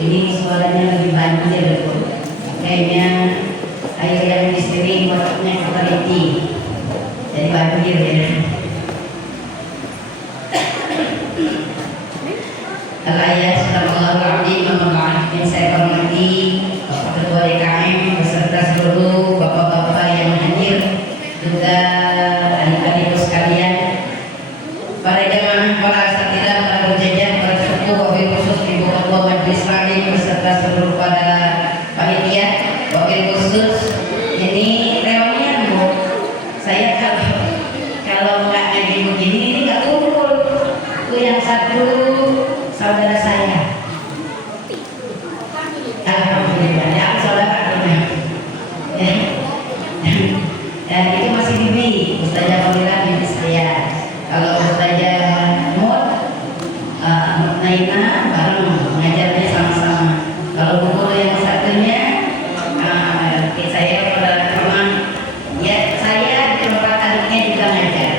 Ini suaranya lebih banjir tuh. Kayaknya air yang disering wataknya keteliti. Jadi banjir ya. Al-ayat sallallahu alaihi wasallam yang saya hormati Bapak Ketua DKM beserta seluruh bapak-bapak yang hadir, juga adik-adikku sekalian, para jamaah, para asatidzah, para berjajar, para sepuh, wabil khusus Ibu Ketua Majelis Taklim beserta seluruh para panitia, wabil khusus. Ini reunian Bu. Saya kalau nggak ngaji begini ini nggak kumpul. Itu yang satu saudara saya. Alhamdulillah, ya saudara ya. Dan itu masih bibi, Ustazah Fadila binti saya. Kalau Ustazah Mut, Naina bareng mengajarnya sama-sama. Kalau guru yang satunya, saya pernah ya saya di tempat adiknya juga ngajar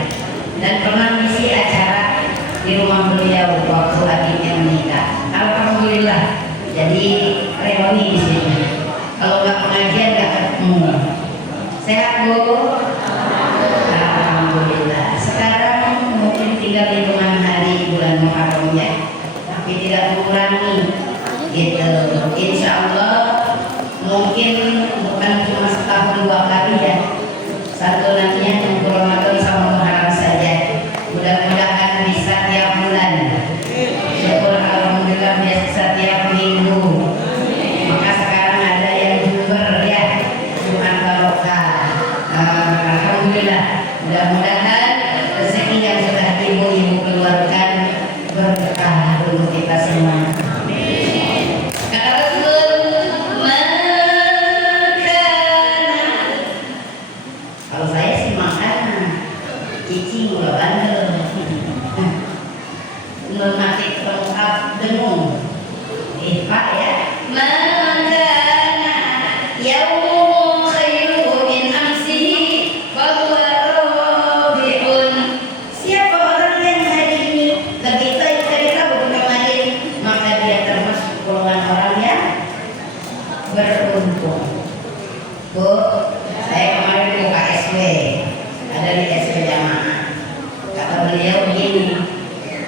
dan pernah mengisi acara di rumah beliau waktu adiknya menikah. Alhamdulillah, jadi reuni di sini. Kalau nggak pengajian nggak ketemu. Sehat Bu? Alhamdulillah. Sekarang mungkin tinggal hitungan hari bulan Muharram ya, tapi tidak mengurangi gitu. Insya Allah mungkin bukan cuma setahun 2 kali ya. Satu nantinya tunggu Ramadan sama Muharram saja. Mudah-mudahan bisa tiap bulan. Syukur alhamdulillah bisa tiap minggu. Maka sekarang ada yang Jumber ya, Jumat Barokah. Alhamdulillah. Mudah-mudahan rezeki yang sudah ibu-ibu keluarkan berkah untuk kita semua. Kata Rasul, kalau saya sih makanan, cicing udah bandel. Memakai pelengkap dengung. Pak ya. Makana yaumu khairu min amsihi fahuwa rabi'un. Siapa orang yang hari ini lebih baik dari tahun kemarin, maka dia termasuk golongan orang yang beruntung. Bu, saya kemarin buka SW, ada di SW Jamaah. Kata beliau begini,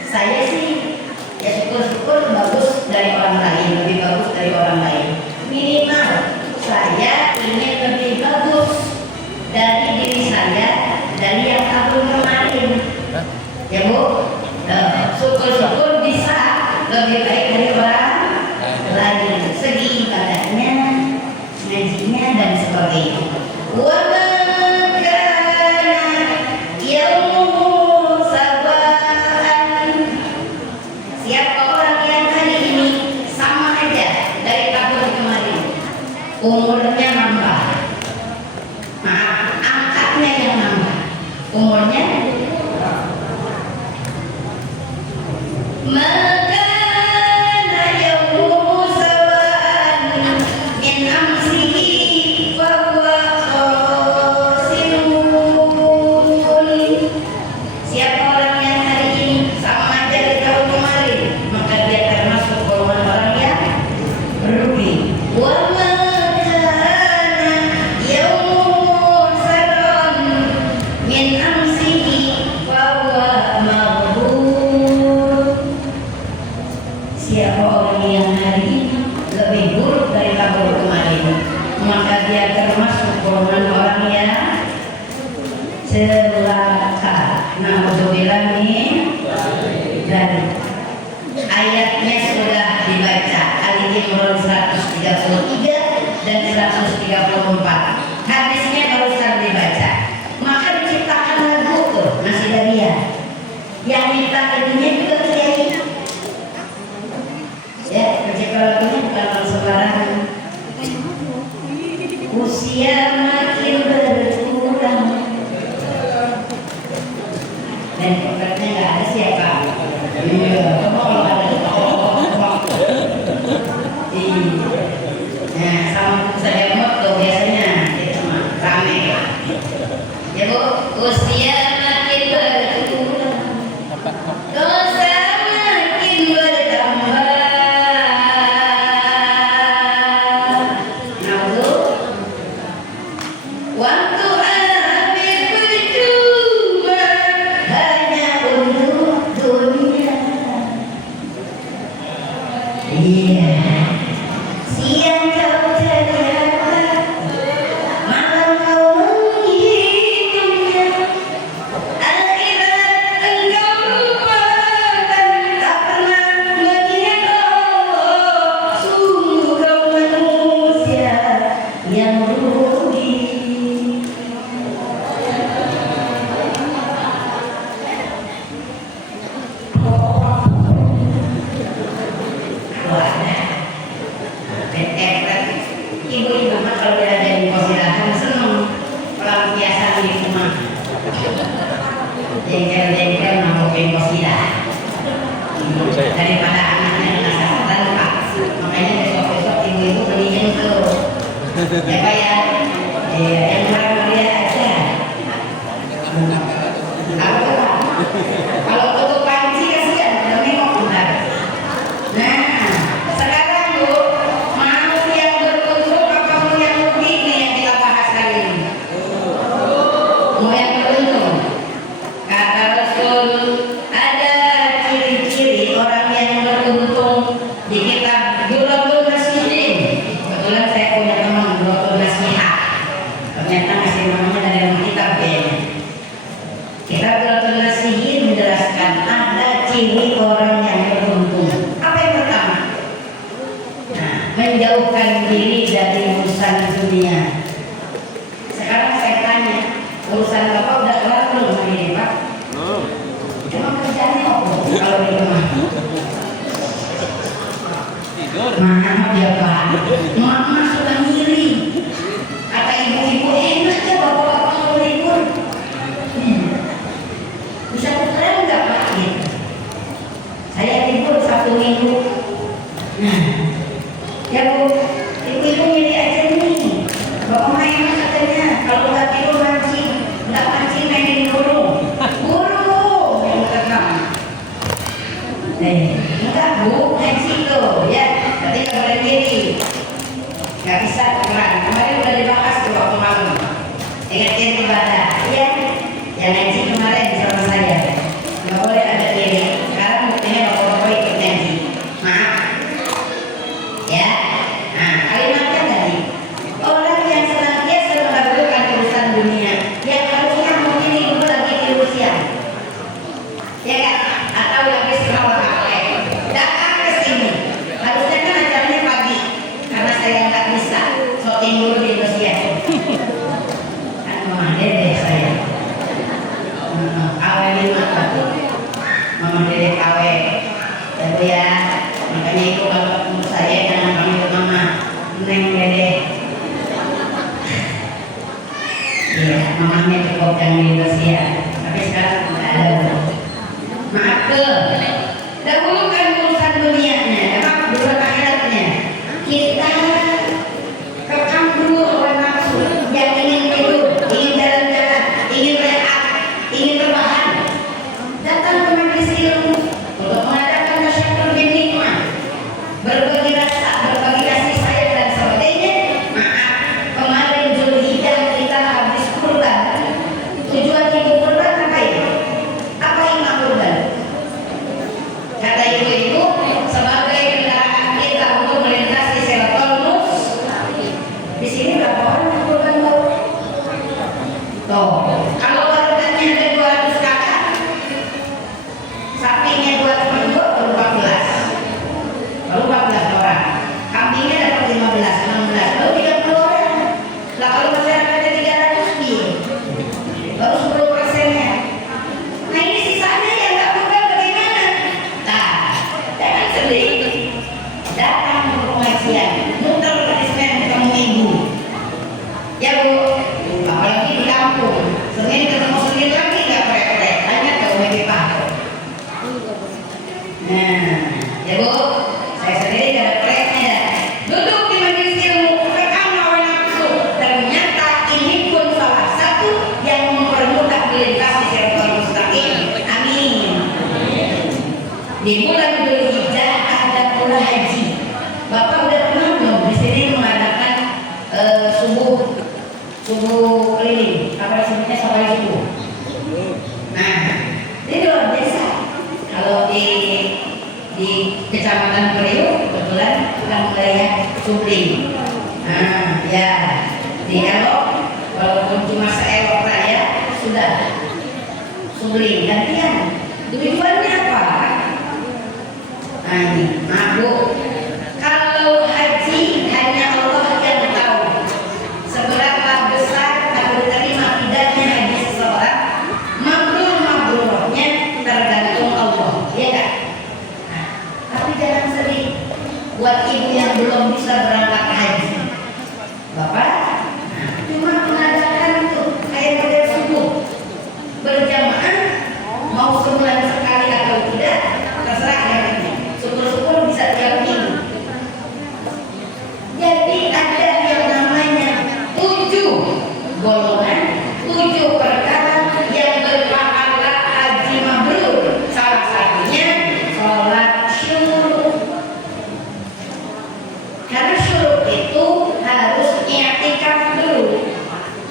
saya sih ya syukur-syukur bagus dari orang lain, lebih bagus dari orang lain. Minimal saya ingin lebih bagus dari diri saya, dari yang tahun kemarin. Ya Bu, syukur-syukur bisa lebih baik dari orang lain. Segi ibadahnya, ngajinya dan sebagainya. Wa umurnya nambah, maaf, angkatnya yang nambah, umurnya maka yaumu sawa'an min amsihi fahuwa khasimun. Siapa orang yang hari ini sama aja dari tahun kemarin, maka dia termasuk golongan orang yang merugi. Siapa orang yang hari ini lebih buruk dari tahun kemarin, maka dia termasuk golongan orang yang celaka. Na'udzubillah min dzalik. Ayatnya sudah dibaca, Ali Imran 133 dan 134. Hadisnya barusan dibaca. Maka diciptakan lagu tuh Nasidaria. Yang minta itunya juga Kiai. Ya, pencipta lagunya bukan orang sembarangan. Usia makin berkurang dan pekerjanya nggak ada siapa. Iya, kalau ada nah, sama saya moto biasanya kita rame. Ya Bu, usia makin berkurang, dosa makin bertambah. Ya, siang kau jadi harta, malam kau menghitungnya, akhirat engkau lupakan, tak pernah mengingat Allah. Sungguh kau manusia yang rugi. Ibu-ibu mah kalau dia ada di konsilahan seneng pelampiasan di rumah. Jengkel-jengkel mabuk konsilah daripada anaknya penasaran Pak. Makanya besok-besok ibu-ibu beliin tuh ya Pak ya, yang murah-murah aja. Kalau tutup panci kasihan, udah nengok bentar. Nah, sekarang Bu, mau yang beruntung apa mau yang rugi nih yang kita bahas kali ini? Mau yang beruntung? Kata Rasul, ada ciri-ciri orang yang beruntung di kitab Duratul Nasihin. Kebetulan saya punya teman Duratul Nasihat. Ternyata ngasih namanya dari dalam kitab kayaknya. Kitab Duratul Nasihin menjelaskan ada ciri orang yang beruntung. Apa yang pertama? Nah, menjauhkan diri dari urusan dunia. Sekarang saya tanya, urusan Bapak udah kelar belum hari ini Pak? Cuma kerjanya apa kalau di rumah? Maaf ya Pak, mama sudah ngiri. Kata ibu-ibu enak ya bapak-bapak kalau libur. Bisa keren nggak Pak? Gitu. Saya libur Sabtu Minggu. Nah, ya Bu, ibu-ibu ngiri aja nih. Bapak main katanya, kalau nggak tidur mancing, nggak mancing mainin burung. Burung yang terkenal. Enggak Bu, main situ ya. Berarti nggak boleh ngiri. Nggak bisa keren. Kemarin udah dibahas tuh waktu malam. Ingat-ingat ibadah, ya. Yang ngaji kemarin sama saya. Nggak boleh ada ngiri. Sekarang buktinya bapak-bapak ikut ngaji. Maaf. Ya. Nah, kalimatnya tadi. Orang yang senantiasa mendahulukan urusan dunia, yang harusnya mungkin ibu lagi di Rusia. Ya kan? Atau yang di Sarawak. Datang ke sini. Harusnya kan acaranya pagi. Karena saya nggak bisa syuting dulu di Rusia. Kan mama dede saya. KW 5 tadi. Mama dede KW. Jadi ya, makanya itu kalau ketemu saya jangan panggil mama, neng dede. Iya, mamanya cukup yang di Rusia. Tapi sekarang tidak ada. Maaf ke, dahulukan urusan dunianya, emang urusan akhiratnya. Kita kekang dulu oleh nafsu yang ingin tidur, ingin jalan-jalan, ingin rehat, ingin rebahan. Datang ke majelis ilmu untuk mengadakan nasyatul hikmah, berbagi rasa, berbagi kasih sayang dan sebagainya. Maaf, kemarin Zulhijjah kita habis kurban. Tujuan ibu kurban apa itu? Apa hikmah kurban? Kata ibu-ibu, sebagai kendaraan kita untuk melintasi Siratul Mustaqim. Di sini berapa orang yang kurban Bau? Tuh, kalau warganya ada 200 kakak, sapinya 2 baru 14. Baru 14 orang. Kambingnya dapat 15, 16, baru 30 orang. Lah kalau masyarakatnya 300 nih, baru 10%-nya. Nah ini sisanya yang nggak kurban bagaimana? Nah, jangan sedih. Datang ke pengajian, muter ke Senin ketemu Minggu. Ya Bu, apalagi di kampung. Senin ketemu Senin lagi nggak prek-prek. Tanya ke Umi Pak. Nah, ya Bu, saya sendiri gak ada proyeknya. Duduk di majelis ilmu, rekam lawan nafsu. Ternyata ini pun salah satu yang mempermudah melintasi Siratul Mustaqim. Amin. Di bulan Dzulhijjah ada pula haji. Bapak udah pernah belum di sini mengadakan subuh keliling? Apa disebutnya safari subuh? Nah, ini luar biasa. Kalau di Kecamatan Priuk kebetulan sudah mulai ya suling. Nah, ya dielok, walaupun cuma seelok ya sudah suling gantian. Tujuannya apa? Nah ini, mabuk. Kalau haji hanya Allah yang tahu seberapa besar atau diterima tidaknya haji seseorang. Mabrur-mabrurnya tergantung Allah, ya kan? Nah, tapi jangan sedih buat ibu yang belum bisa berangkat haji. Bapak, nah, cuma mengadakan itu kayak model subuh berjamaah, mau sebulan sekali atau tidak terserah ya. Syukur-syukur bisa tiap minggu. Jadi ada yang namanya 7 golongan, 7 perkara yang berpahala haji mabrur. Salah satunya sholat syuruk. Karena syuruk itu harus i'tikaf dulu.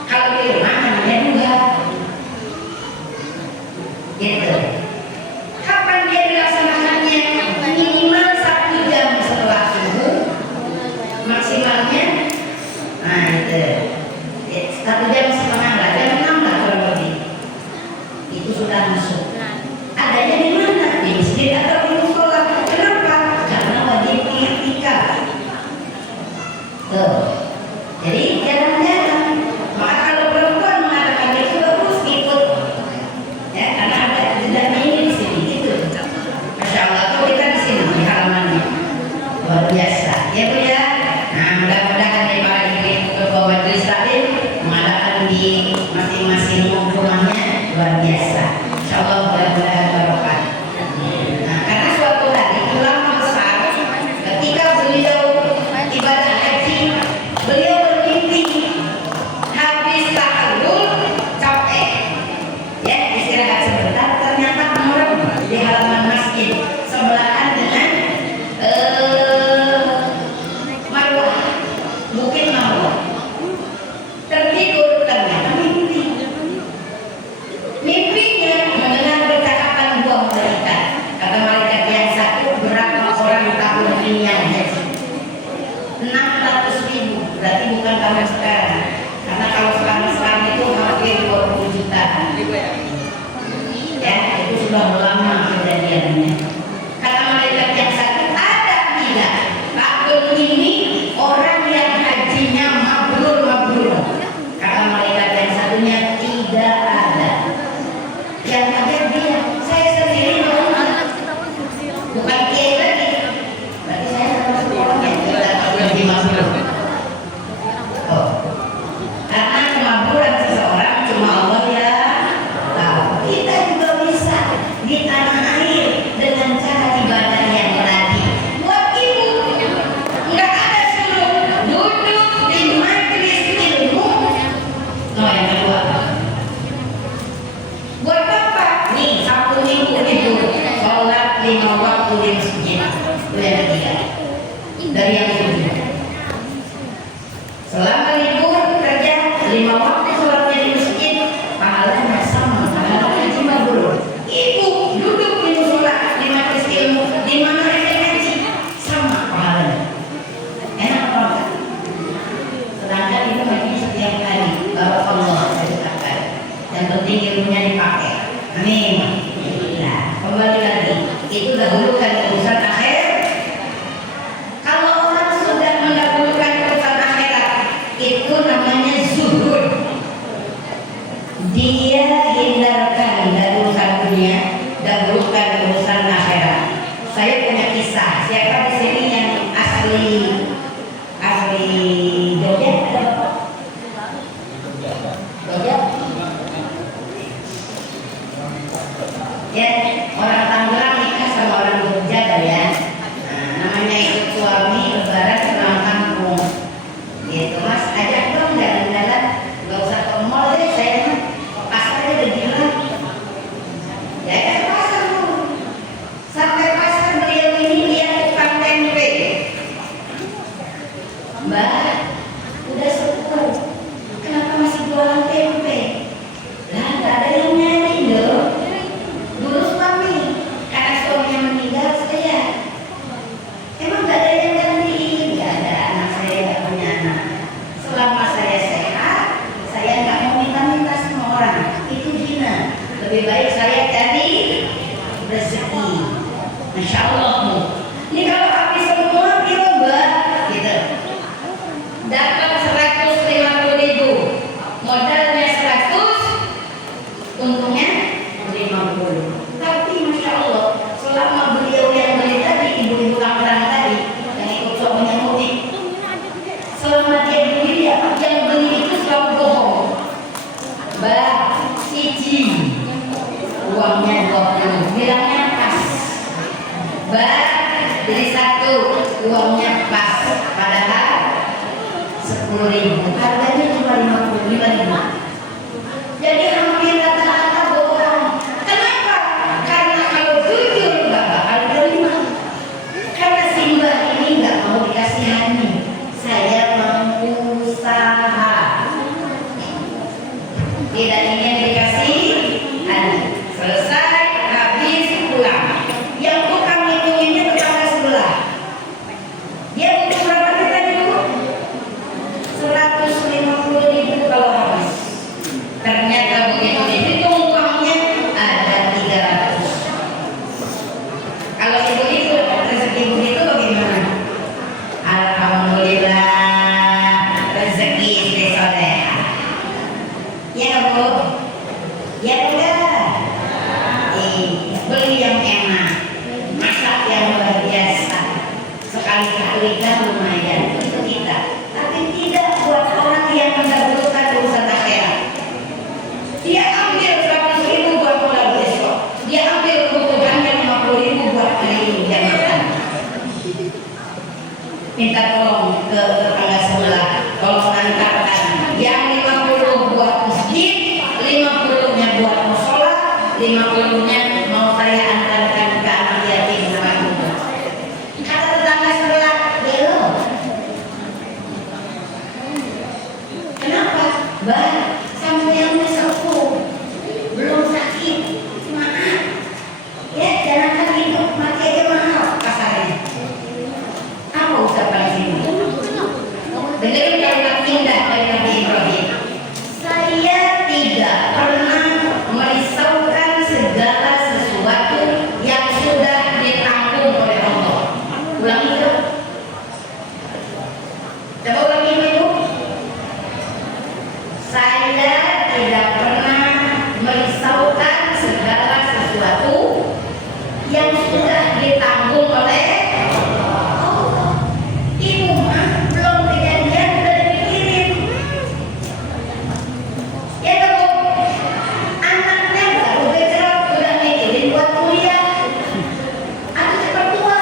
Kalau di rumah namanya duha. Gitu. Kapan dia dilaksanakannya? Minimal 1 jam setelah subuh, maksimalnya nah itu 1 jam setengah lah, jam 6 lah kurang lebih. Itu sudah masuk. Adanya di mana? Di masjid atau di musola. Kenapa? Karena wajib i'tikaf. Tuh. Jadi jarang-jarang. Maka kalau perempuan mengatakan itu bagus ikut. Ya, karena ada jedanya ini di sini gitu. Masya Allah tuh kita di sini di halamannya luar biasa, ya Bu ya. Nah mudah-mudahan dari para ibu ketua majelis taklim mengadakan di masing-masing rumahnya luar biasa. Insya Allah mudah-mudahan barokah. Nah karena suatu hari ulama besar ketika beliau ibadah haji, beliau bermimpi habis tahallul capek. Ya, istirahat sebentar, ternyata orang di halaman masjid sebelahan dengan Marwah, Bukit Marwah. Tertidur ternyata mimpi. Mimpinya mendengar percakapan 2 malaikat. Kata malaikat yang satu, berapa orang tahun ini yang haji? 600.000, berarti bukan tahun sekarang. Karena kalau sekarang itu hampir 20 juta. Ya, itu sudah lama kejadiannya. Kata malaikat yang satu, ada tidak tahun ini orang yang hajinya mabrur? Kata malaikat yang satunya, tidak ada. Yang ada dia, saya sendiri bukan kiai lagi. Berarti saya termasuk orang yang tidak haji mabrur. Oh. Karena kemabruran seseorang cuma Allah ya tahu. Kita juga bisa di tanah air dengan cara ibadah yang tadi. Buat ibu nggak ada suruh duduk di majelis ilmu. No, yang kedua. Buat bapak nih Sabtu Minggu ibu sholat 5 waktu di masjid. Itu yang ketiga. Dari yang kedua. Selama libur kerja 5 waktu sholatnya di masjid, pahalanya sama, pahala haji mabrur. Ibu duduk di musola di majelis ilmu, di mana ada haji, sama pahalanya. Enak banget. Sedangkan itu haji setiap hari, barakallah saya katakan. Yang penting ilmunya dipakai. Amin. Nah, kembali lagi, itu dahulukan urusan akhir. Kalau orang sudah mendahulukan urusan akhirat, itu namanya zuhud. Dia hindarkan dari urusan dunia, dahulukan urusan akhirat. Saya punya kisah. Siapa di sini yang asli Jogja? Ada Bapak? Jogja? Ya, orang Tangerang nikah sama orang Jogja kan ya. Nah, namanya ikut suami lebaran pulang kampung. Gitu Mas, ajak dong jalan-jalan. Gak usah ke mall deh, saya mah ke pasar aja udah gila. Ya ke pasar dulu. Sampai pasar beliau ini lihat tukang tempe. Mbak, udah sepuh, kenapa masih jualan tempe? Lah, gak ada yang nyari dong. Dulu suami, karena suaminya meninggal saya. Emang gak ada yang gantiin? uangnya 20, bilangnya pas. Jadi 1 uangnya pas, padahal 10.000, harganya cuma 55.000. Jadi hampir rata-rata bohong. Kenapa? Karena kalau jujur nggak bakal terima. Karena si mbak ini nggak mau dikasihani. Saya mau usaha. Tidak ingin dikasih, selesai, habis, pulang. Yang tukang hitunginnya tetangga sebelah. Dia butuh berapa kita dulu? 150.000 kalau habis. Ternyata begitu dihitung uangnya ada 300. Kalau ibu-ibu dapat rezeki begitu bagaimana? Alhamdulillah, rezeki istri soleha. Ya Bu? Ya enggak? Beli yang enak, masak yang luar biasa, sekali-kali kan lumayan itu kita. Tapi tidak buat orang yang mendahulukan urusan akhirat. Dia ambil 100.000 buat modal besok, dia ambil kebutuhannya 50.000 buat hari ini dia makan. Minta tolong ke tetangga sebelah, tolong antarkan yang 50 buat masjid, 50-nya buat musola, 50-nya mau saya antarkan ke anak yatim sama ibu. Kata tetangga sebelah, belum. Kenapa? Bah, sampai sepuh, belum sakit, maaf. Ya, jangan hidup mati aja mahal kasarnya. Apa ucapan sini? Dengerin kalimat indah dari Nabi Ibrahim. Saya tidak pernah merisaukan segala sesuatu yang sudah ditanggung oleh Allah. Ulang itu. Coba ulang itu. Saya tidak pernah merisaukan segala sesuatu yang sudah ditanggung oleh Allah. Ibu mah belum kejadian udah dipikirin. Ya Bu, anaknya baru gejrot udah mikirin buat kuliah. Aku cepat tua.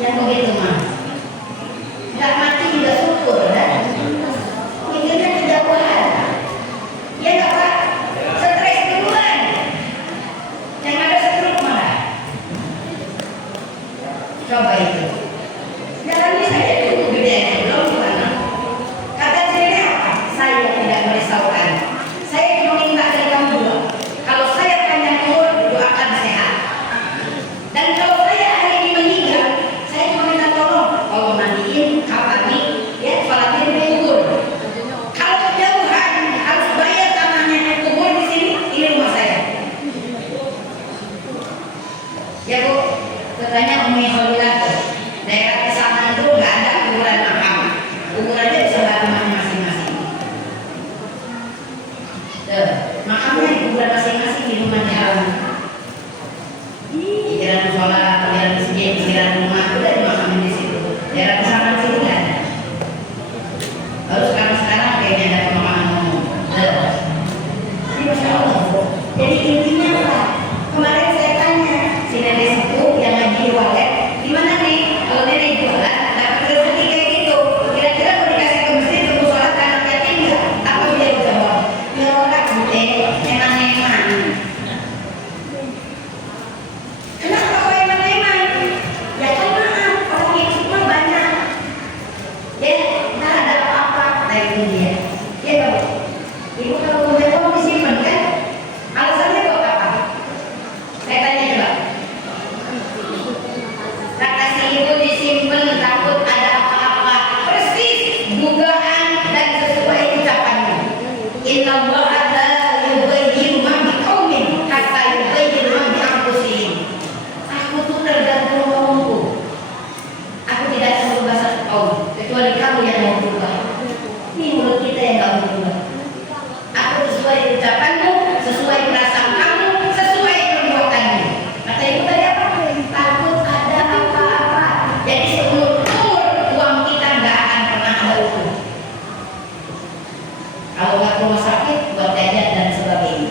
Yang begitu mah. Nggak mati juga syukur kan? Mikirnya kejauhan. Ya nggak Pak? Stres duluan. Yang ada stroke malah. Coba itu. Jangan bisa dulu gede belum gimana? Kata dirinya apa? Saya tidak merisaukan. Saya cuma minta dari kamu dulu. Kalau saya panjang umur, doakan sehat. Dan kalau saya hari ini meninggal, saya cuma minta tolong mandiin, kapanin, ya sholatin kubur. Kalau kejauhan harus bayar tanahnya kubur di sini, ini rumah saya. Ya Bu, katanya Umi Kholilah daerah pesanan itu nggak ada kuburan makam. Kuburannya di sebelah rumahnya masing-masing. Makamnya di kuburan masing-masing di rumah jalan. Di jalan sholat, di jalan masjid, di jalan rumah, udah dimakamin di situ. Daerah pesanan sini nggak ada. Baru sekarang kayaknya ada pemakaman umum. Ini Masya Allah Bu. Jadi intinya apa? Kemarin saya tanya si nenek sepuh yang lagi di walet, gimana nih kalau nenek jualan dapat rezeki kayak gitu, kira-kira mau dikasih ke masjid untuk sholat ke anak yatim nggak? Apa dia jawab? Ya orang bude, eman-eman. Kenapa kok eman-eman? Ya kan maaf, orang ikut mah banyak. Ya, nggak ada apa-apa. Nah itu dia. Ya Bu, Ibu kalau punya uang disimpan kan? Alasannya buat apa? Saya tanya coba. Kata si ibu disimpan takut ada apa-apa. Persis dugaan dan sesuai ucapannya. Inna Allaha la yughayyiru ma biqaumin hatta yughayyiru ma bi anfusihim. Aku tuh tergantung kaumku. Aku tidak akan berubah satu kaum kecuali kamu yang mau berubah. Ini mulut kita yang nggak mau berubah. Aku sesuai ucapanmu, sesuai perasaan kamu, sesuai perbuatanmu. Kata ibu tadi apa? Takut ada apa-apa. Jadi seumur umur uang kita nggak akan pernah ada utuh. Kalau nggak ke rumah sakit, buat jajan dan sebagainya.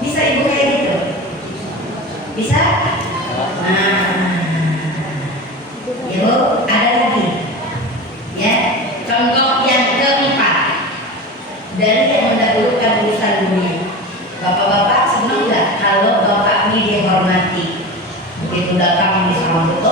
Bisa ibu kayak gitu? Bisa? Nah, ibu ada lagi, ya. Contoh yang keempat dari yang mendahulukan urusan dunia. Bapak-bapak senang nggak kalau bapak ini dihormati? Begitu datang disambut,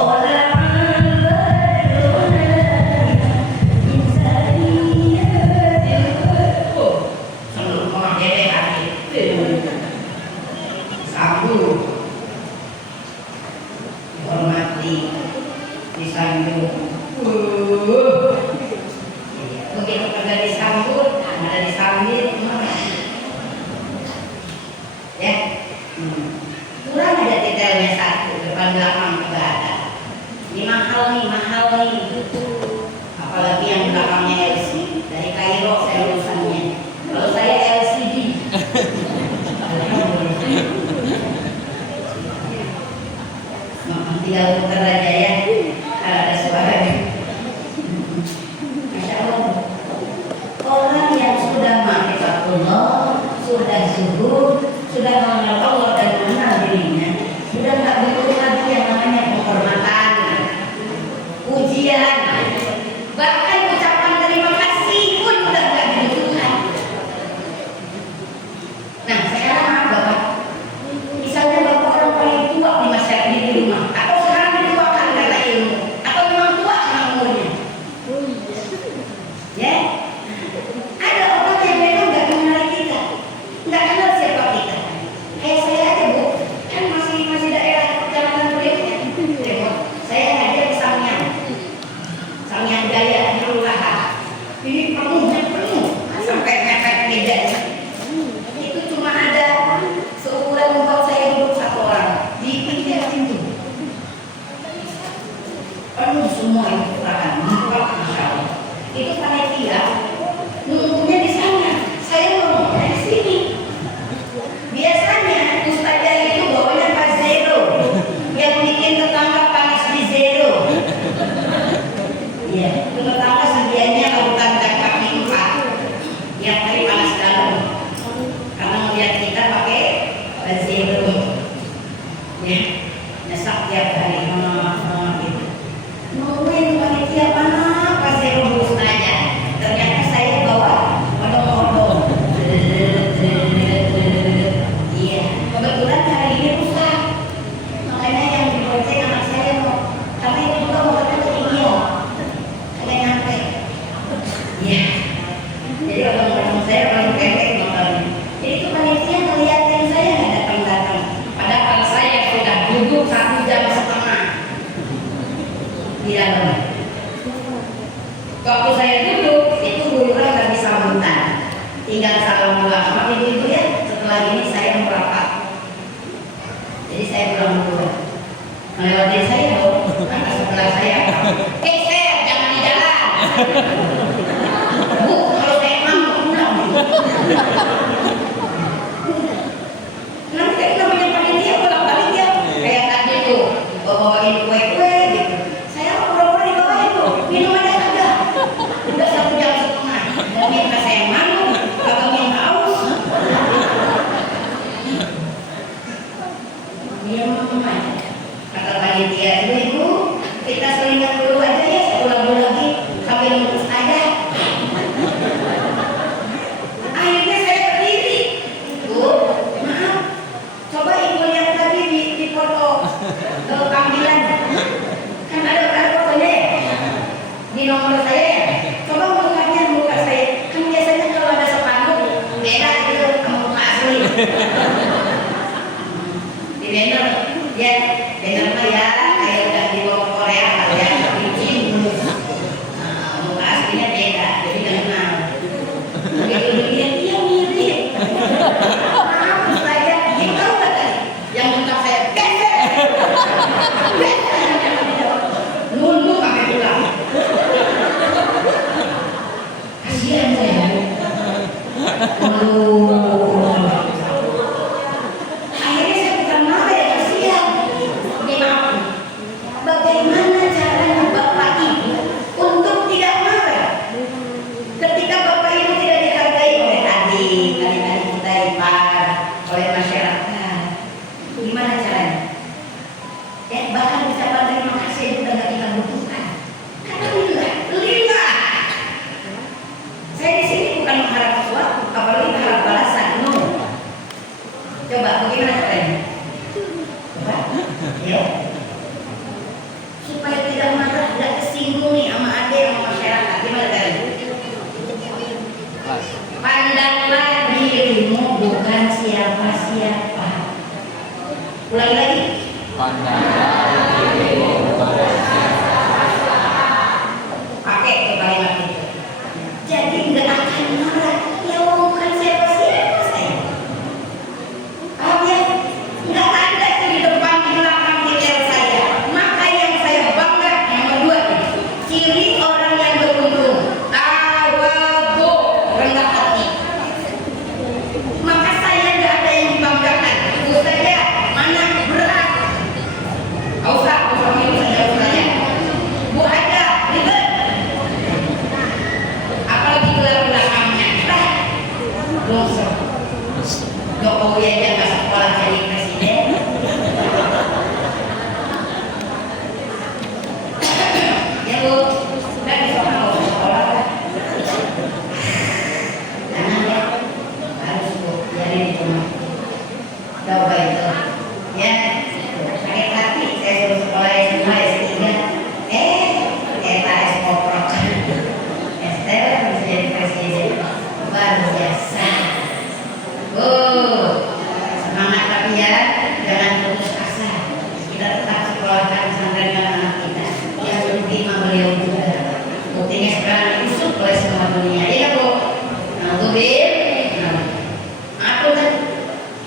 dihormati, disambut. Begitu kagak disambut, ada disambut, ya. Kurang ada detailnya satu, depan belakang juga ada. Ini mahal nih. Apalagi yang belakangnya LC. Dari Kairo saya urusannya. Kalau saya LCD. Tinggal putar aja ya. Kalau ada suaranya. Masya Allah. Orang yang sudah ma'rifatullah, sudah zuhud, sudah mengenal Allah dan mengenal dirinya, sudah tak butuh lagi yang namanya penghormatan, pujian, bahkan ucapan terima kasih pun sudah tidak dibutuhkan. Nah, sekarang maaf Bapak, misalnya Bapak orang paling tua di masyarakat di rumah, atau sekarang dituakan karena ilmu, atau memang tua karena umurnya, ya. Ada orang yang memang nggak mengenal kita, nggak kenal siapa kita. Kayak saya aja Bu, kan masih daerah perjalanan berikutnya. Saya ngajar di Samyan Jaya di Kelurahan. Ini penuh sampai mepet meja. Itu cuma ada seukuran tempat saya duduk satu orang di pintu. Penuh semua itu kelurahan, Masya Allah. Itu panitia nunggunya di sana. Saya mau di sini. Biasanya ustazah itu bawanya Pak Zero yang bikin tetangga panas di Zero. Iya, itu tetangga sedianya lautan dan kaki 4 yang paling panas dalam. Karena melihat kita pakai Pak Zero, ya, nyesak tiap hari gitu. Nungguin panitia mana Pak Zero ustazah. Ternyata saya bawa odong-odong. Iya, kebetulan hari ini rusak. Makanya yang dibonceng anak saya mau. Tapi ini juga motornya ketinggian. Kagak nyampe. Iya. Jadi odong-odong saya paling pendek motornya. Jadi itu panitia ngeliatin saya nggak datang-datang. Padahal saya sudah duduk 1,5 jam di dalam. Waktu saya duduk, itu gurunya nggak bisa sambutan, tinggal salam doang sama ibu ya. Setelah ini saya merapat, jadi saya pulang dulu. Melewati saya dong, karena setelah saya, saya jangan di jalan. Bu, kalau saya mampu pulang. Nanti kan namanya panitia bolak-balik ya, kayak tadi tuh bawain kue-kue gitu. Saya pura-pura dibawain tuh, minum aja kagak. Udah 1,5 jam, mau minta saya malu, kagak minta aus. Iya mama, kata panitia ibu, kita selingat dulu aja ya, sebulan lagi sampai lulus aja. Akhirnya saya berdiri, Bu, maaf, coba ibu lihat tadi di foto panggilan, kan ada fotonya ya, di nomor saya ya. Coba muka saya, kan biasanya kalau ada spanduk beda gitu sama muka asli. Di banner, ya banner mah ya kayak udah dibawa ke Korea kali ya, bikin muka aslinya beda, jadi nggak kenal. Begitu dilihat, iya mirip. Maaf saya, dia tahu nggak tadi yang bentak saya, nunduk sampai pulang. Kasihan saya. Akhirnya saya bukan marah ya, kasihan. Ini maaf. Coba bagaimana caranya? Coba, ya. Supaya tidak marah, tidak tersinggung nih sama adik, sama masyarakat. Gimana caranya? Pandanglah dirimu bukan siapa-siapa. Ulangi lagi. Pandanglah dirimu bukan siapa-siapa. Pakai tuh kalimat itu. Jadi nggak akan marah. Ya bukan siapa-siapa saya. Paham ya? Nggak ada tuh di depan di belakang diri saya. Maka yang saya bangga yang kedua nih, ciri orang yang beruntung. Tawadu, rendah hati. Maka saya nggak ada yang dibanggakan. Itu saja mana berat. Nggak usah ini saja usahanya. Bu aja ribet. Apalagi gelar belakangnya. Longsor. Jokowi aja nggak sekolah jadi presiden. Ya Bu, kan di sana mau sekolah kan? Jangan ya, harus Bu, jadi di rumah. Coba itu, ya. Sakit hati, saya suruh sekolah S2, S3. Kita S koprok. STL bisa jadi presiden. Luar biasa. Semangat tapi ya, jangan putus asa. Kita tetap sekolahkan pesantren anak kita. Yang diterima beliau juga. Buktinya sekarang diusut oleh semua dunia. Iya Bu. Nah, Bu Bin. Aku kan,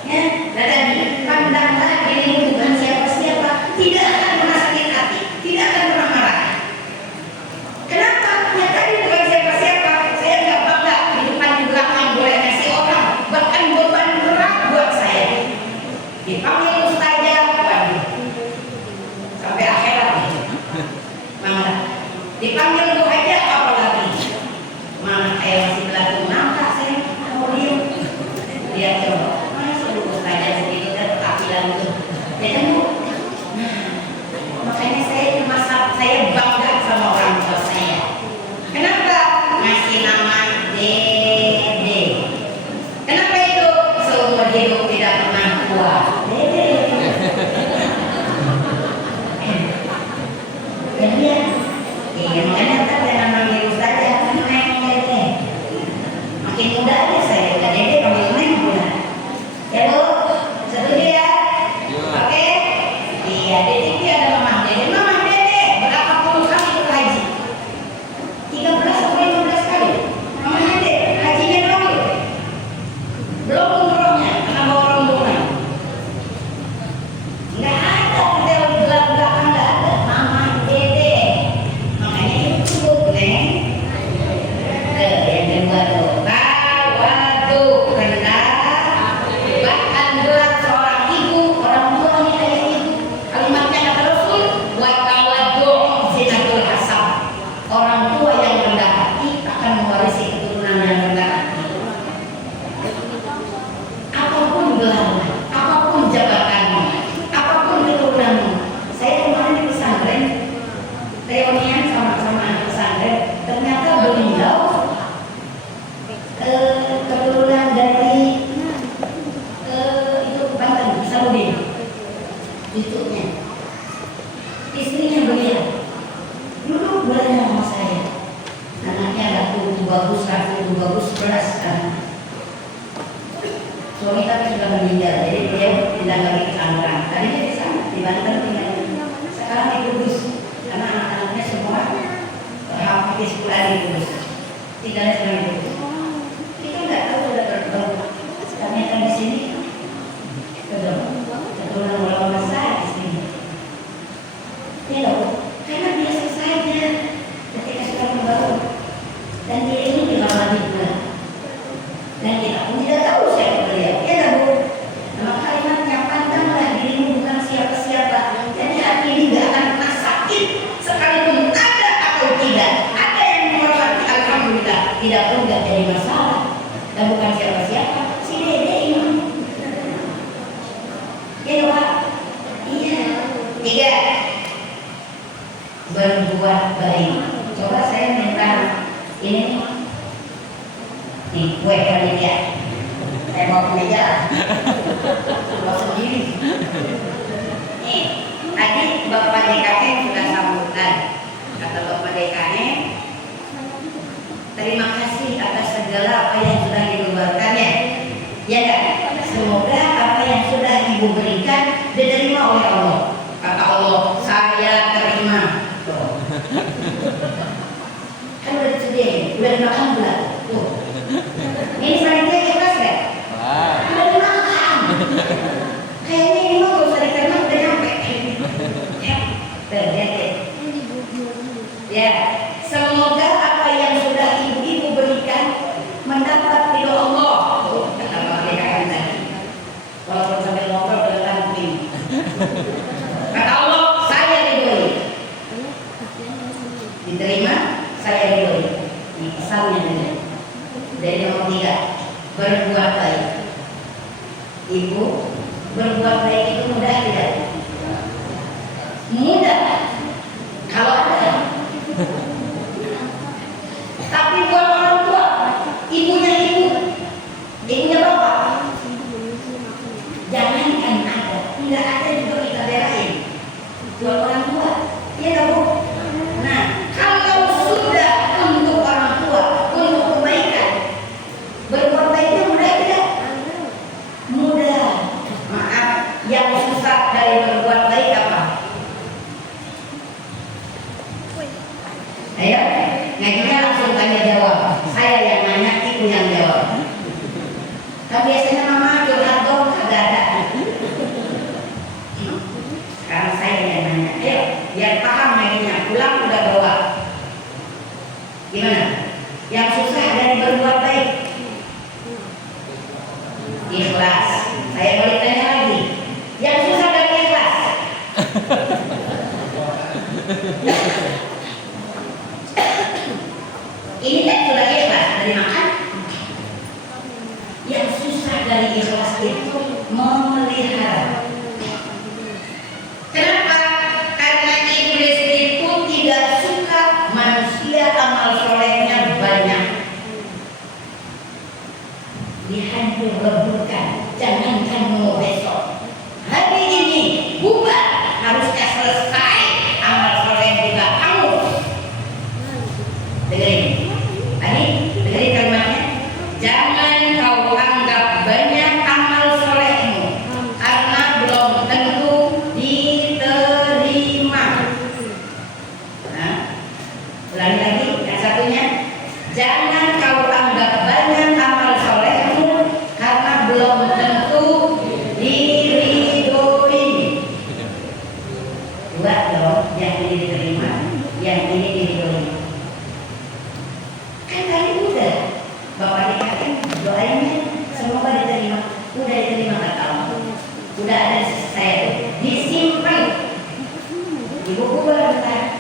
ya, dan tadi pandanglah dirimu bukan siapa-siapa. Tidak akan pernah sakit hati, tidak akan pernah marah. Kenapa? Ya tadi bukan siapa-siapa. Saya nggak bangga di depan di belakang boleh ngasih orang. Bahkan beban berat buat saya. Dipanggil ustazah, waduh. Sampai akhirat nih. Mana? Dipanggil Bu aja apalagi. Mana kayak masih belatung nangka saya mau diem. Dia coba. Masa Bu ustazah begitu tetap bilang itu. Ya kan Bu? Makanya saya bangga sama orang tua saya. Kenapa? Ngasih nama Dede. Kenapa itu? Seumur hidup tidak pernah tua. Dede. Dan dia, iya makanya kan jangan manggil saja, Neng Dede. Makin muda aja saya, udah Dede panggil Neng muda. Ya Bu, setuju ya? Oke? Iya, di TV ada Mama Dede. Mama Dede, berapa puluh kali ikut haji? 13 atau 15 kali. Mama Dede, hajinya dulu. Belum umrohnya, karena bawa rombongan. Nggak ada hotel di belakang, nggak ada. Mama Dede. Makanya itu sebut Neng. Yang kedua tuh, tawadu, rendah. Bahkan gelar seorang ibu, orang tuanya kayak ibu. Kalimatnya kata Rasul, wa tawaddu zinatul hasab. Orang tua yang rendah hati akan mewarisi keturunan yang rendah hati. Apapun gelarmu, apapun jabatanmu, apapun keturunanmu. Saya kemarin di pesantren, reunian sama-sama pesantren, ternyata beliau keturunan dari itu Banten, Sarudin. Cucunya, istrinya beliau dulu belajar sama saya. Anaknya ada tubuh bagus, tubuh bagus, beras kan. Suami tapi sudah meninggal, jadi beliau pindah lagi ke Tangerang. Tadinya di sana, di Banten tinggal. Sekarang di Kudus, karena anak-anaknya semua hafiz Quran di Kudus. Tinggalnya sekarang di Kudus. Kita nggak tahu sudah berdoa. Kami akan di sini. Keturunan ulama besar di sini. Ya loh, karena biasa saja ketika sudah membangun. Dan dia ini dilamar juga. Dan kita pun tidak tahu siapa beliau. Ya lah Bu. Nama kalimatnya pandanglah dirimu bukan siapa-siapa. Jadi hati ini tidak akan pernah sakit sekalipun ada atau tidak. Ada yang menghormati, alhamdulillah. Tidak pun tidak jadi masalah. Dan bukan siapa-siapa. Si Dede ini. Ya Pak. Iya. 3. Berbuat baik. Coba saya minta ini nih kue panitia. Saya mau ke meja. sudah ibu berikan diterima oleh Allah. Kata Allah, saya terima. Tuh. Kan udah disediain, udah dimakan belum? Tuh. Ini panitia ikhlas gak? Wah. Udah dimakan. Kayaknya ini mau gak usah diterima, udah nyampe. Lihat. Ya, semoga apa yang sudah ibu-ibu berikan mendapat ridho Allah. Kata Pak DKM tadi. Walaupun sampai ngobrol dengan ini. Kata Allah, saya ridhoi. Diterima, saya ridhoi. Ini pesannya ini. Dari nomor 3, berbuat baik. Ibu, berbuat baik itu mudah tidak? Mudah. Kalau ada. Tapi buat orang tua, ibunya bapak, jangankan ada, tidak ada juga kita belain. Buat orang tua, iya tak Bu? Nah, kalau sudah untuk orang tua, untuk kebaikan, berbuat baiknya mudah tidak? Mudah. Maaf, yang susah dari berbuat baik apa? Ayo, ngajinya langsung tanya jawab. Saya yang nanya, ibu yang jawab. Kan biasanya mama curhat dong, kagak ada. Sekarang saya yang nanya. Ayo, biar paham ngajinya. Pulang udah bawa. Gimana? Yang susah dari berbuat baik? Ikhlas. Saya boleh tanya lagi. Yang susah dari ikhlas? Ini kan sudah ikhlas dari makan. Yang susah dari ikhlas itu memelihara. Kenapa? Karena iblis itu tidak suka manusia amal solehnya banyak. Dihancur leburkan, jangankan mau besok. Hari ini bubar, harusnya selesai amal soleh juga kamu. Dengerin. Dengerin kalimatnya. Jangan kau anggap banyak amal solehmu karena belum tentu diterima. Nah, ulangi lagi yang satunya. Jangan kau anggap banyak amal solehmu karena belum tentu diridhoi. Dua loh, yang ini diterima, yang ini diridhoi. Kan tadi udah Bapak DKM doainnya semoga diterima. Udah diterima kata Allah. Udah ada saya disimpan di buku berbentar.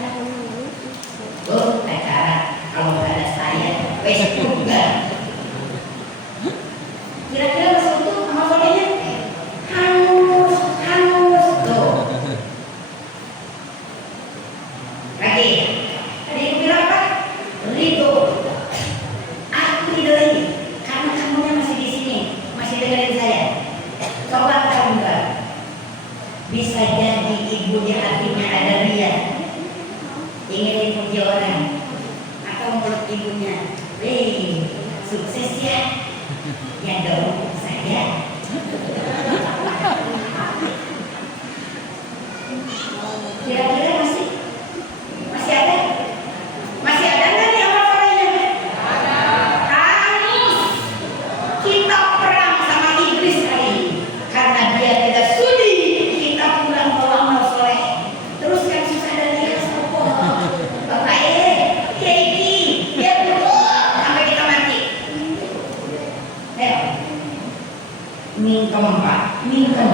Acara kalau nggak ada saya Facebook juga. Kira-kira masuk tuh sama folenya hangus tuh. Lagi tadi ibu bilang apa? Ridho. Aku ridhoi karena kamunya masih di sini, masih dengerin saya. Coba kamu enggak bisa jadi ibu di hatinya ada ria, ingin dipuji orang, atau mulut ibunya, sukses ya, ya dong saya. Kira-kira masih ada? Masih ada nggak nih amal solehnya? Hangus. Kita perang sama iblis kali ini karena dia tidak sudi kita pulang bawa amal soleh. Terus kan susah dan ikhlas apa? Bapak Kiai, biar dulu sampai kita mati. Ayo, mingkem Pak, mingkem.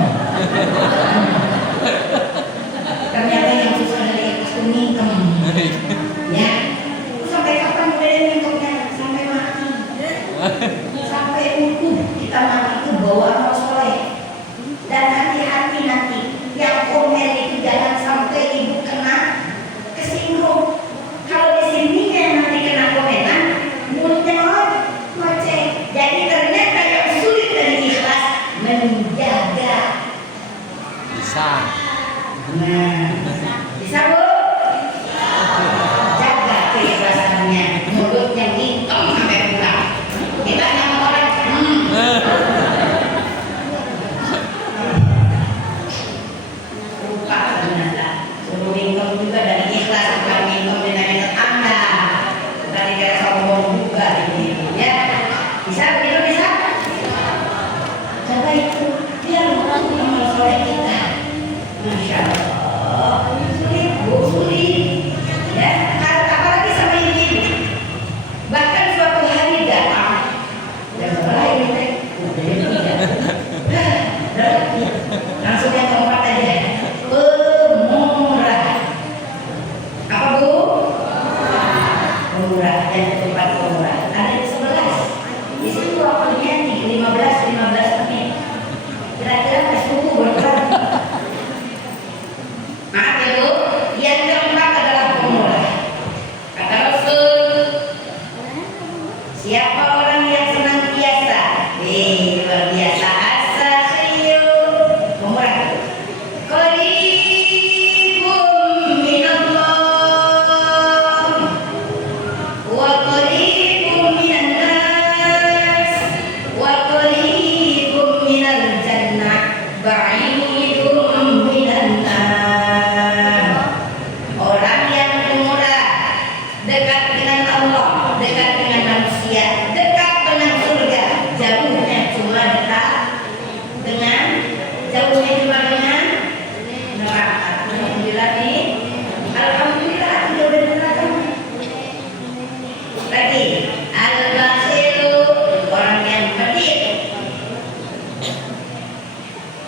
Ternyata yang susah dari ikhlas itu mingkem. Ya, sampai kapan boleh mingkemnya? Sampai mati. Sampai utuh kita mati itu bawa amal soleh. Dan hati-hati nanti yang komen itu jangan sampai ibu kena kesinggung. Kalau di sininya nanti kena komenan, mulutnya ngoceh. Jadi ternyata yang sulit dari ikhlas menjaga. Bisa. Nah, bisa Bu? Jaga keikhlasannya, mulutnya hitam sampai pulang. Kita yang orang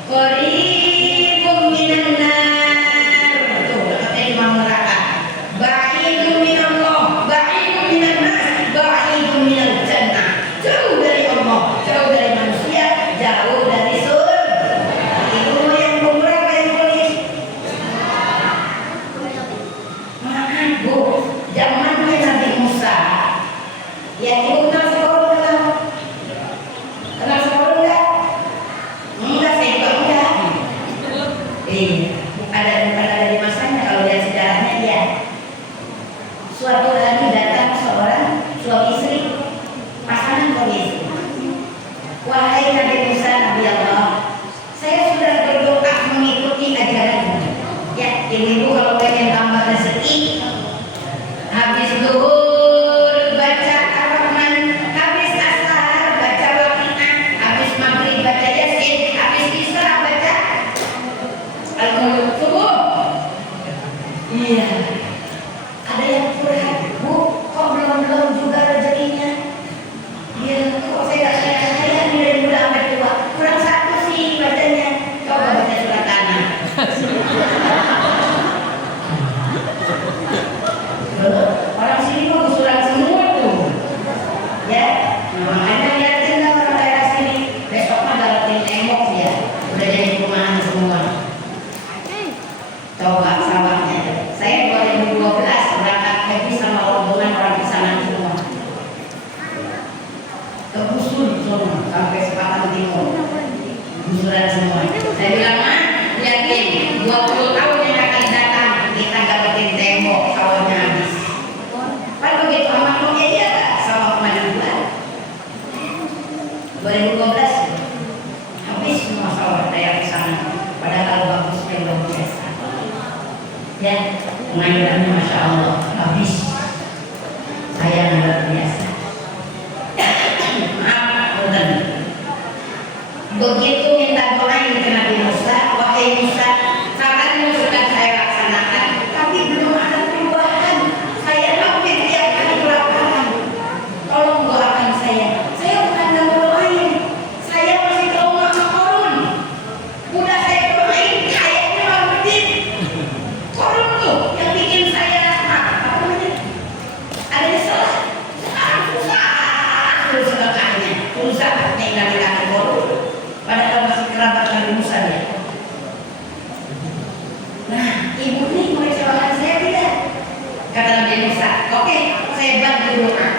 Qaribun minan nar. Tuh, katanya Imam neraka. Ba'idun minallah, ba'idun minan nas, ba'idun minal jannah. Jauh dari Allah, jauh dari manusia, jauh dari surga. Itu yang berapa yang boleh? Maaf Bu, zamannya Nabi Musa. Ya, ibu kenal sekolah enggak? Kenal sekolah enggak? Enggak, saya juga enggak. Ada di masanya kalau lihat sejarahnya ya. Suatu hari datang seorang suami istri, pasangan suami istri. Wahai Nabi Musa, Nabi Allah, saya sudah berdoa mengikuti ajaranmu. Ya, ibu kalau pengen tambah rezeki, habis zuhur baca Ar-Rahman, habis asar baca Waqiah, habis maghrib baca Yasin, habis isya baca Al-Mulk subuh. Iya. Ada yang curhat, Bu, kok belum juga rezekinya? Iya, kok saya nih dari muda sampai tua, kurang satu sih bacanya. Coba baca surat tanah. Orang sini mah gusuran semua tuh, ya. Makanya lihatin lah orang daerah sini, besok mah dapetin tembok ya, udah jadi perumahan semua. Coba sawahnya. Saya 2012 berangkat haji sama rombongan orang di sana semua. Kegusur semua sampai Selatan Timur, gusuran semua. Saya bilang mah, lihatin 20 tahun yang akan datang kita dapetin tembok sawahnya habis. Kan begitu amat mau ya sawah kemajuan 2012 habis semua sawah daerah di sana. Padahal bagusnya luar biasa. Ya, pengairannya Masya Allah habis. Saya luar biasa. Maaf, betul. Begitu minta doa ke Nabi Musa, wahai Musa, saranmu sudah saya laksanakan, tapi belum ada perubahan. Saya hampir tiap hari kelaparan. Tolong doakan saya. Saya bukan nggak doain. Saya masih trauma sama Korun. Udah saya doain, kayaknya malah medit. Korun tuh yang bikin saya apa namanya? Ada yang salah. Sekarang susah terus sedekahnya, susah tinggal di kaki Korun. Padahal masih kerabat Nabi Musa ya. Nah, ibu ini mengecewakan saya tidak? Kata Nabi Musa, oke, saya bantu doa.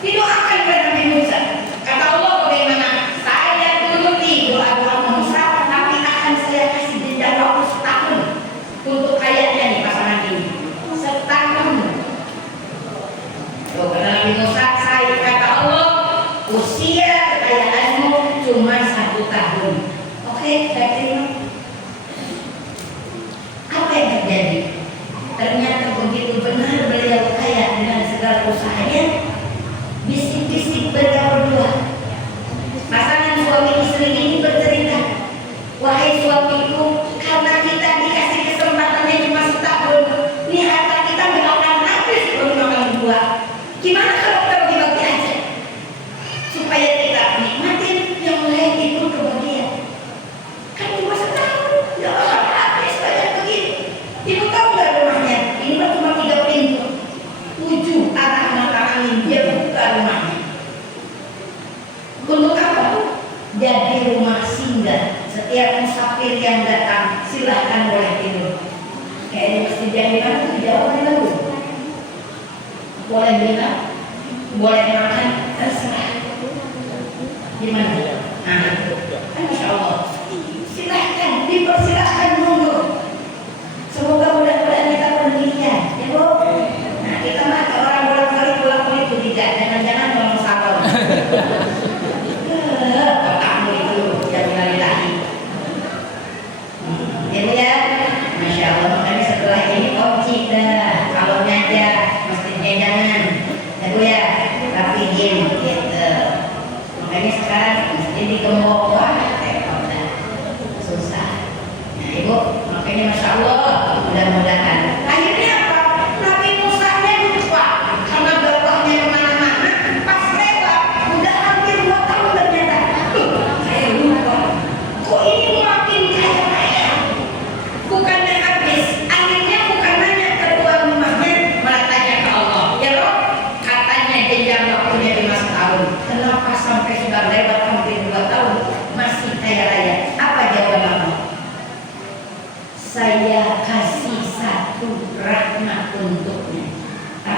Didoakan oleh Nabi Musa. Kata Allah, bagaimana? Saya turuti doa-doa Musa, tapi akan saya kasih jeda waktu setahun untuk kayaknya nih pasangan ini. Setahun. Tuh, kata Nabi Musa, saya kata Allah, usia kekayaanmu cuma 1 tahun. Oke, saya terima. Apa yang terjadi? Ternyata begitu benar beliau kaya dengan segala usahanya. Bisik-bisik beliau berdua. Pasangan suami istri ini bercerita, wahai suamiku, karena kita dikasih kesempatannya cuma setahun, ini harta kita nggak akan habis kalau makan berdua. Gimana kalau kita bagi-bagi aja? Supaya kita nikmatin yang lain itu kebahagiaan. Kan cuma setahun, nggak akan habis banyak begini. Ibu tahu nggak rumahnya? Ini mah cuma 3 pintu, 7 arah mata angin dia buka rumahnya. Untuk apa? Jadi rumah singgah. Setiap musafir yang datang silahkan boleh tidur. Kayak di masjid yang di mana tuh di Jawa dulu. Boleh minum, boleh makan, terserah. Gimana? Nah, kan Masya Allah. Silahkan, dipersilahkan monggo. Semoga mudah-mudahan kita penelitian, ya Bu. Nah, kita mah orang bolak-balik itu tidak. Jangan-jangan ngomong sabar. Otakmu itu yang lari-lari. Ya Bu ya. Masya Allah. Makanya setelah ini kunci dah. Kalau aja, masjidnya jangan. Ya Bu ya. Rapihin gitu. Makanya sekarang masjid digembok. Wah, susah. Nah Ibu, makanya Masya Allah, mudah-mudahan. Akhirnya apa? Nabi Musa nya lupa karena dakwahnya kemana-mana. Pas lewat, udah hampir 2 tahun ternyata. Saya lupa. Kok ini makin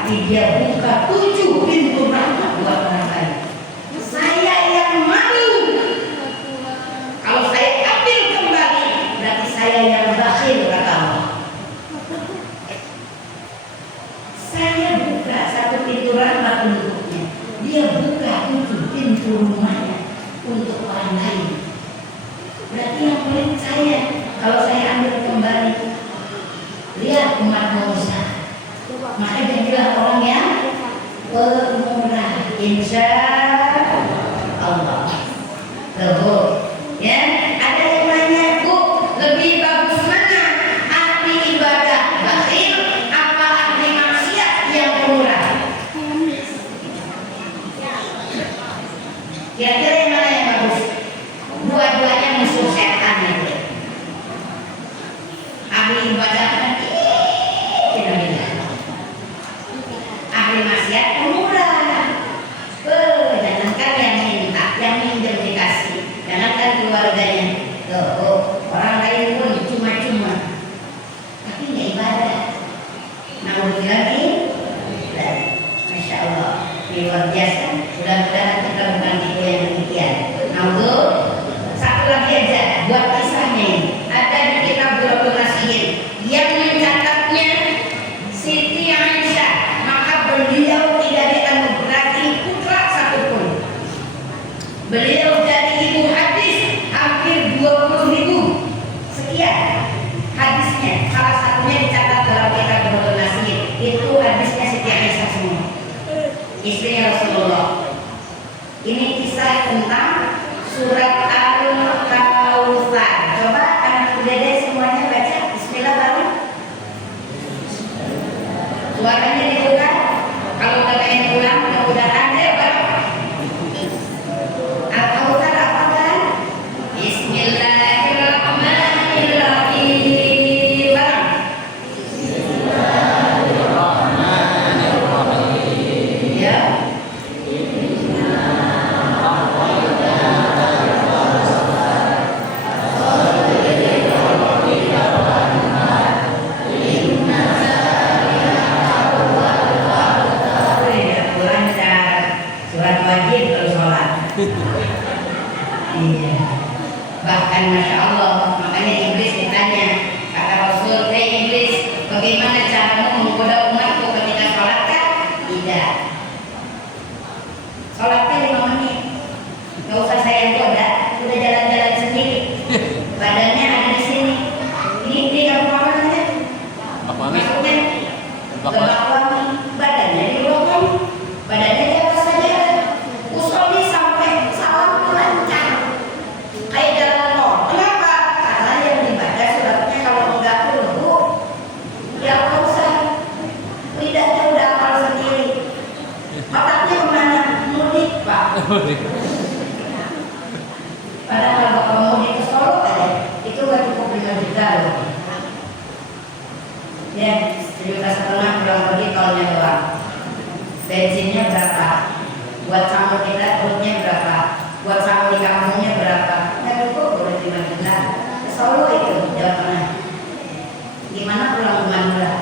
tapi dia buka 7 pintu rahmat buat orang lain. Saya yang malu. Kalau saya ambil kembali, berarti saya yang bakhil, kata Allah. Saya buka 1 pintu rahmat untuknya, dia buka 7 pintu rumahnya untuk orang lain. Berarti yang pelit saya. Kalau saya ambil kembali, lihat umat Musa, maka jadilah orang yang pemurah, insya Allah. Tuh, ya. Ada yang nanya, Bu, lebih bagus mana? Ahli ibadah bakhil apa ahli maksiat yang pemurah? Kira-kira yang mana yang bagus? Dua-duanya musuh setan itu. Ahli ibadah ahli maksiat pemurah. Jangankan yang minta, yang minjem dikasih. Jangankan keluarganya. Orang lain pun cuma-cuma. Tapi nggak ibadah. Namun lagi, Masya Allah, luar biasa. Mudah-mudahan kita bukan tipe yang demikian. Namun, satu lagi aja buat kisahnya ini. Ada di kitab Durratul Nasihin yang mencatatnya Siti Aisyah, maka beliau tidak dianugerahi putra satupun. Beliau jadi ibu hadis hampir 20.000 sekian hadisnya. Salah satunya dicatat dalam kitab Durratul Nasihin. Itu hadisnya Siti Aisyah semua, istrinya Rasulullah. Ini kisah tentang surat Al-Kautsar. Coba anak dede semuanya baca. Bismillah bareng. Suaranya dibuka. Kalau nggak pengen pulang, mudah-mudahan deh bareng. Al-Kautsar apa kan? Bismillahirrahmanirrahim. Bareng. Ya. Surat wajib kalau sholat. Iya. Bahkan Masya Allah, makanya Iblis ditanya, kata Rasul, Iblis, bagaimana caramu menggoda umatku ketika sholat kan? Tidak. Sholatnya 5 menit. Gak usah saya goda, udah jalan-jalan sendiri. Badannya ada di sini. Ini kamu apa namanya? Maksudnya lebak wangi. Badannya di ruang wangi. Badannya di atas saja. Usolli sampai salam lancar. Kayak jalan tol. Kenapa? Karena yang dibaca suratnya kalau enggak perlu, ya nggak usah. Lidahnya udah hafal sendiri. Otaknya kemana? Mudik, Pak. Padahal kalau bapak mudik ke Solo aja, itu nggak cukup 5 juta loh. Ya, 1,5 juta pulang pergi tolnya doang. Bensinnya berapa? Buat sambal kita perutnya berapa? Buat sambal di kampungnya berapa? Nggak cukup, boleh 5 juta. Ke Solo itu, Jawa Tengah. Gimana pulang ke Madura?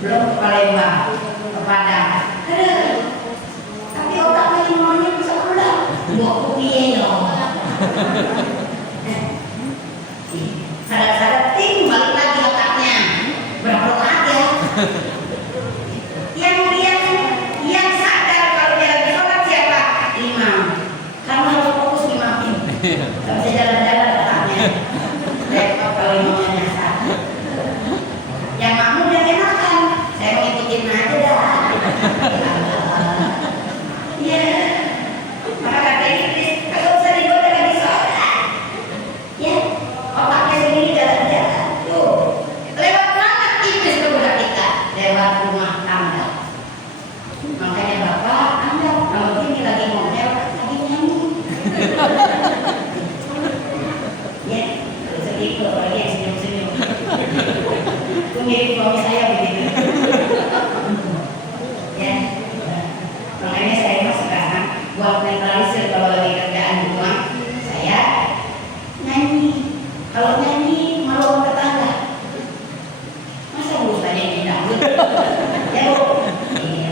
Belum ke Palembang, ke Padang. Tapi otaknya semuanya bisa pulang. Mau kupiye dong. Sadar-sadar ting balik lagi otaknya. Berapa rakaat ya? Yang sadar kalau dia lagi sholat siapa? Imam. Kamu harus fokus imamin. Gak bisa jalan-jalan otaknya. Repot kalau imamnya nyasar. Yang makmum yang enakan. Saya mau ikutin aja dah. Iya. Maka kata Iblis, kagak usah digoda lagi sholat. Ya, otaknya sendiri jalan-jalan. Tuh, lewat mana Iblis kegoda kita? Lewat rumah tangga. Makanya Bapak, Anda kalau ini lagi ngomel, lagi nyanyi. Ya, sedih kalau lagi yang senyum-senyum. Itu mirip suami saya begitu. Ya, makanya saya mas sekarang buat netralisir kalau lagi kerjaan di rumah, saya nyanyi. Kalau nyanyi malu tetangga. Masa Bu tanya ini dangdut? Ya Bu. Iya.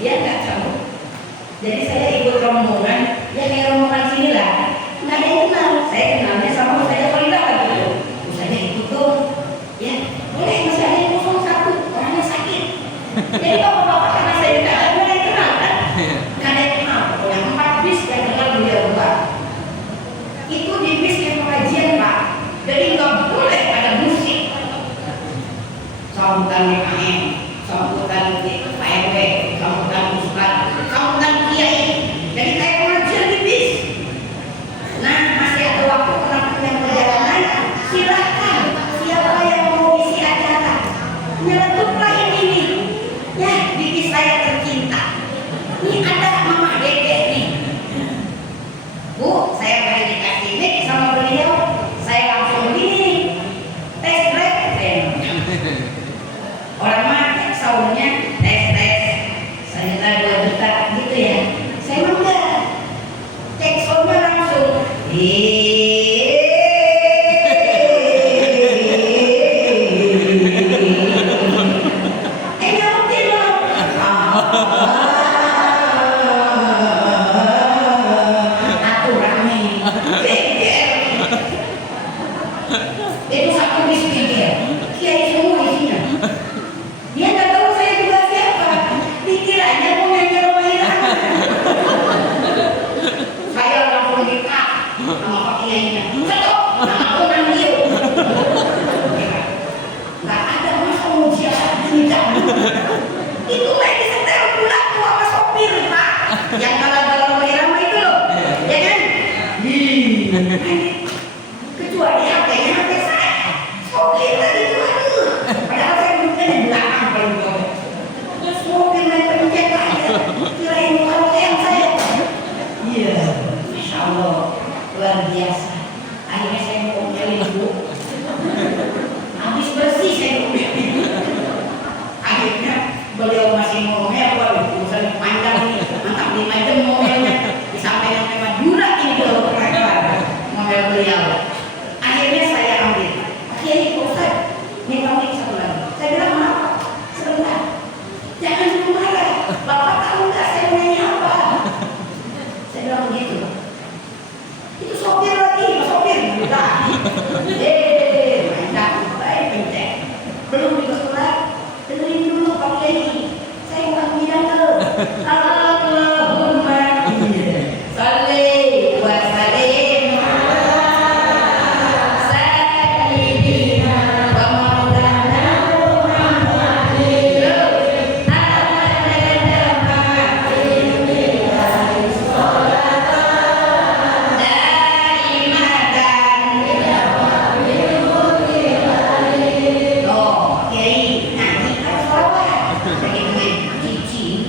dia nggak tahu. Jadi saya ikut rombongan, ya kayak rombongan sini lah. Nggak ada yang kenal, saya kenalnya sama saya Faridah kan gitu. Saya ikut dong, ya boleh masih ada yang 01 orangnya sakit. Jadi bapak-bapak karena saya nggak ada yang kenal kan, nggak ada yang kenal. Yang 4 bis yang kenal beliau Pak. Itu di bis yang pengajian Pak, jadi nggak boleh ada musik. Sambutan PKM, sambutan Pak RW, sambutan Ustaz, sambutan Kiai. Jadi kayak pengajian di bis. Nah, masih ada waktu teman-teman yang perjalanan, silahkan siapa yang mau isi acara, nyeletuklah ini. Ya, di bis saya tercinta. Ini ada Mama Dede nih. Bu, saya pengen dikasih mic sama beliau. Saya langsung begini, tes drive. Orang mah soundnya tes. Saya minta 2 juta gitu ya. Saya mah enggak. Cek soundnya langsung. Nyautin loh. Aku rame. Itu satu bis pikir. Kiai semua isinya. Dia nggak tahu saya juga siapa. Pikirannya mau nyanyi Roma Irama. Saya langsung dikat sama Pak Kiainya. Stop, aku manggil. Nggak ada masa ujian tidak. Itu lagi setel pulang tuh sama sopir Pak. Yang galau-galau Roma Irama itu loh, ya kan? Kecuali HP-nya HP saya. Sopir tadi tuh aduh. Padahal saya duduknya di belakang paling bawah. Terus sopir main pencet aja. Kirain bukan yang saya. Iya, Masya Allah, luar biasa. Akhirnya saya mau ngomelin Bu. Habis bersih saya ngomelin. Akhirnya beliau masih ngomel, waduh urusan panjang nih. Mantap 5 jam ngomelnya. Disampaikan ke Madura ini loh ngomel beliau. Akhirnya saya ambil. Kiai Ustaz, minta mic satu lagi. Saya bilang maaf, sebentar. Jangan dulu marah. Bapak tahu nggak saya nanya apa? Saya bilang begitu. Itu sopir lagi, sopir juga. Mantap, baik pencet. Belum dikeluar, dengerin dulu Pak Kiai. Saya bukan bilang tuh. Allahumma salli wa sallim ala sayyidina wa maulana Muhammadin Kiai, nah kita sholat. Begitu cici.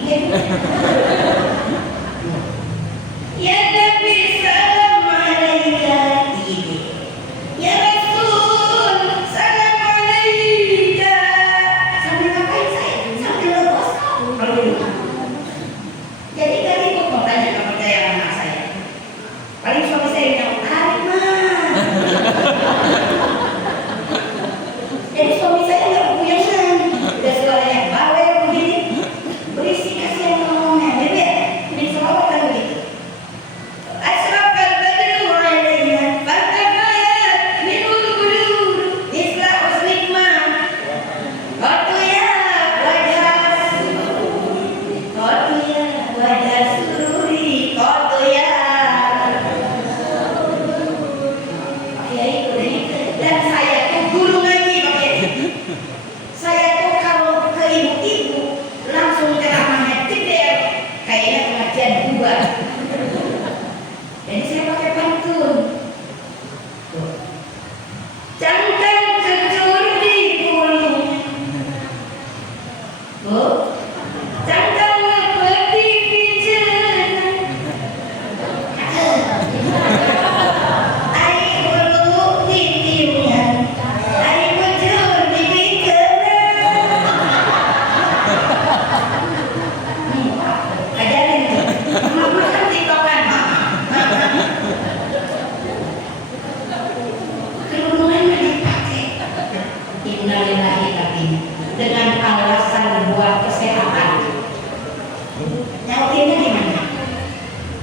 Nyautinnya gimana?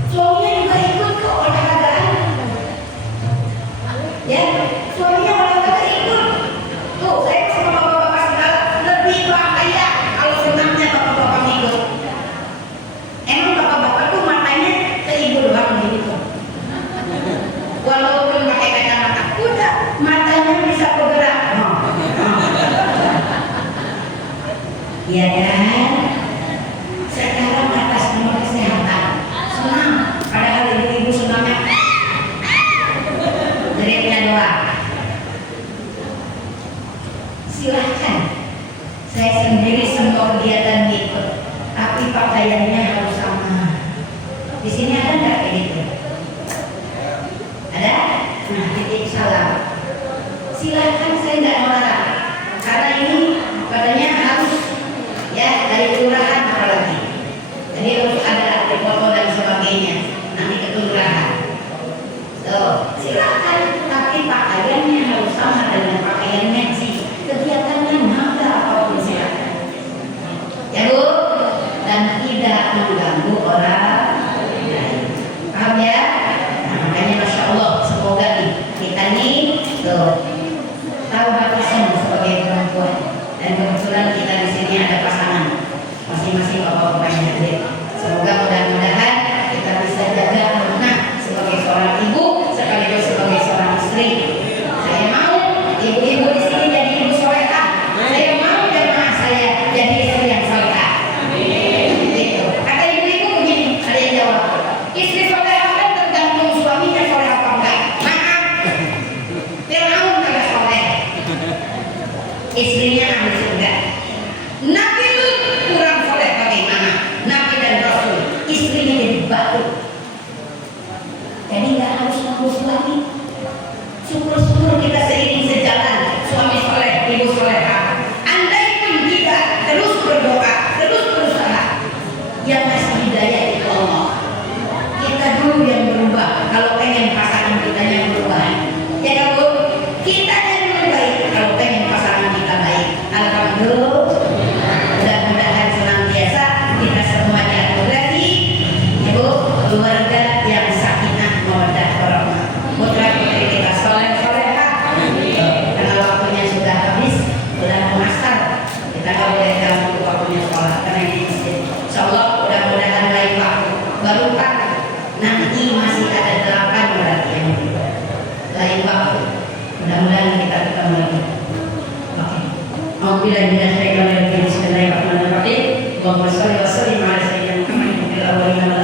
Suaminya juga ikut ke olahragaan. Ya, suaminya olahraga ikut. Tuh, saya sama bapak-bapak segala lebih bahaya kalau senangnya bapak-bapak ikut. Emang bapak-bapak tuh matanya ke ibu doang gitu. Walaupun pakai kacamata, udah matanya bisa bergerak. Iya kan? Sekarang atas nama kesehatan senang, padahal ibu-ibu senangnya jeritnya doang. Silahkan, saya sendiri semua kegiatan ikut, tapi pakaiannya harus sama. Di sini ada nggak kayak gitu? Ada? Nah, titik salam. Silahkan, saya nggak melarang, karena ini katanya harus ya dari kelurahan apalagi. Jadi harus ada foto dan sebagainya. Nanti ke kelurahan. Silakan, tapi pakaiannya harus sama dengan pakaiannya sih. Kegiatannya mana apapun silakan. Ya Bu, dan tidak mengganggu orang lain. Paham ya? Nah, makanya Masya Allah, semoga nih kita nih tahu batasan sebagai perempuan. Dan kebetulan kita di sini ada pasangan, masing-masing bapak-bapaknya hadir. Semoga mudah-mudahan kita bisa jaga amanah sebagai seorang ibu sekaligus sebagai seorang istri. Saya mau ibu-ibu di sini jadi ibu solehah. Saya mau jemaah saya jadi istri yang solehah. Gitu. Kata ibu-ibu begini, ada yang jawab, istri solehah kan tergantung suaminya soleh apa enggak. Maaf, Fir'aun kagak soleh, istrinya ahli surga. Nabi itu kurang soleh bagaimana? Nabi dan Rasul, istrinya jadi batu. Jadi nggak harus nunggu suami. Syukur-syukur kita seiring sejalan, suami soleh, ibu solehah. Andai pun tidak, terus berdoa, terus berusaha. Yang ngasih hidayah itu Allah. Kita dulu yang berubah kalau pengen pasangan kita yang berubah. Ya kan Bu? Kita yang lebih baik kalau pengen pasangan kita baik. Alhamdulillah. Mudah-mudahan senantiasa kita semua dianugerahi ibu keluarga yang sakinah mawaddah warahmah. Putra putri kita soleh solehah. Karena waktunya sudah habis, sudah mau asar. Kita nggak boleh ganggu waktunya sekolah karena ini masjid. Insyaallah mudah-mudahan lain waktu baru Pak. Nanti masih ada 8 berarti yang lain waktu. Mudah-mudahan kita ketemu lagi. Oke. Alhamdulillah bila saya kalau bismillahirrahmanirrahim. Allahumma shalli wa sallim ala sayyidina Muhammad wa ala alihi